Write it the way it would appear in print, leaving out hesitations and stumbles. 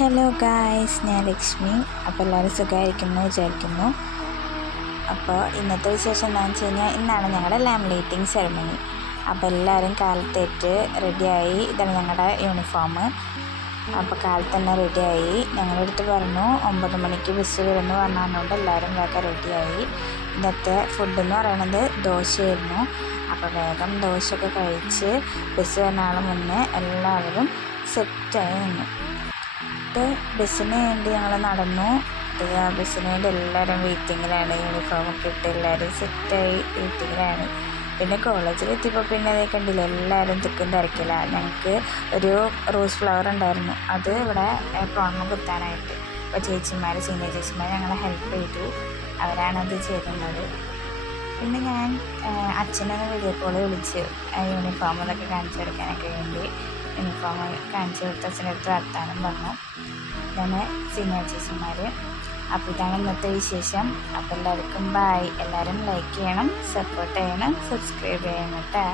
Hello guys, ഞാൻ ലക്ഷ്മി. അപ്പോൾ എല്ലാവരും സുഖമായിരിക്കുന്നു വിചാരിക്കുന്നു. അപ്പോൾ ഇന്നത്തെ വിശേഷം എന്താണെന്ന് വെച്ച് കഴിഞ്ഞാൽ, ഇന്നാണ് ഞങ്ങളുടെ ലാമിനേറ്റിംഗ് സെറമണി. അപ്പോൾ എല്ലാവരും കാലത്തേറ്റ് റെഡിയായി. ഇതാണ് ഞങ്ങളുടെ യൂണിഫോം. അപ്പോൾ കാലത്ത് തന്നെ റെഡിയായി. ഞങ്ങളുടെ അടുത്ത് പറഞ്ഞു 9 മണിക്ക് ബസ് വരുമെന്ന് പറഞ്ഞതുകൊണ്ട് എല്ലാവരും വേഗം റെഡിയായി. ഇന്നത്തെ ഫുഡെന്ന് പറയുന്നത് ദോശയായിരുന്നു. അപ്പോൾ വേഗം ദോശയൊക്കെ കഴിച്ച് ബസ് വരുന്ന മുന്നേ എല്ലാവരും സെറ്റായി നിന്നു. ബസ്സിന് വേണ്ടി ഞങ്ങൾ നടന്നു. ബസ്സിന് വേണ്ടി എല്ലാവരും വെയിറ്റിങ്ങിലാണ്. യൂണിഫോമൊക്കെ ഇട്ട് എല്ലാവരും സെറ്റായി വെയിറ്റിങ്ങിലാണ്. പിന്നെ കോളേജിലെത്തിയപ്പോൾ പിന്നെ അതേ കണ്ടില്ല, എല്ലാവരും തിക്കും തിരക്കില്ല. ഞങ്ങൾക്ക് ഒരു റോസ് ഫ്ലവർ ഉണ്ടായിരുന്നു, അത് ഇവിടെ പ്രോണമ കുത്താനായിട്ട്. അപ്പോൾ സീനിയർ ചേച്ചിമാർ ഞങ്ങളെ ഹെൽപ്പ് ചെയ്തു. അവരാണത് ചെയ്യുന്നത്. പിന്നെ ഞാൻ അച്ഛനൊന്ന് വീഡിയോ കോൾ വിളിച്ച് യൂണിഫോം അതൊക്കെ കാണിച്ചു കൊടുക്കാനൊക്കെ വേണ്ടി യൂണിഫോം കാണിച്ചു കൊടുത്ത് അച്ഛൻ്റെ അടുത്ത് വർത്താനം പറഞ്ഞു. ഇതാണ് സീനിയർ ചേച്ചിമാർ. അപ്പോൾ ഇതാണ് ഇന്നത്തെ വിശേഷം. അപ്പോൾ എല്ലാവർക്കും ബായ്. എല്ലാവരും ലൈക്ക് ചെയ്യണം, സപ്പോർട്ട് ചെയ്യണം, സബ്സ്ക്രൈബ് ചെയ്യണം കേട്ടോ.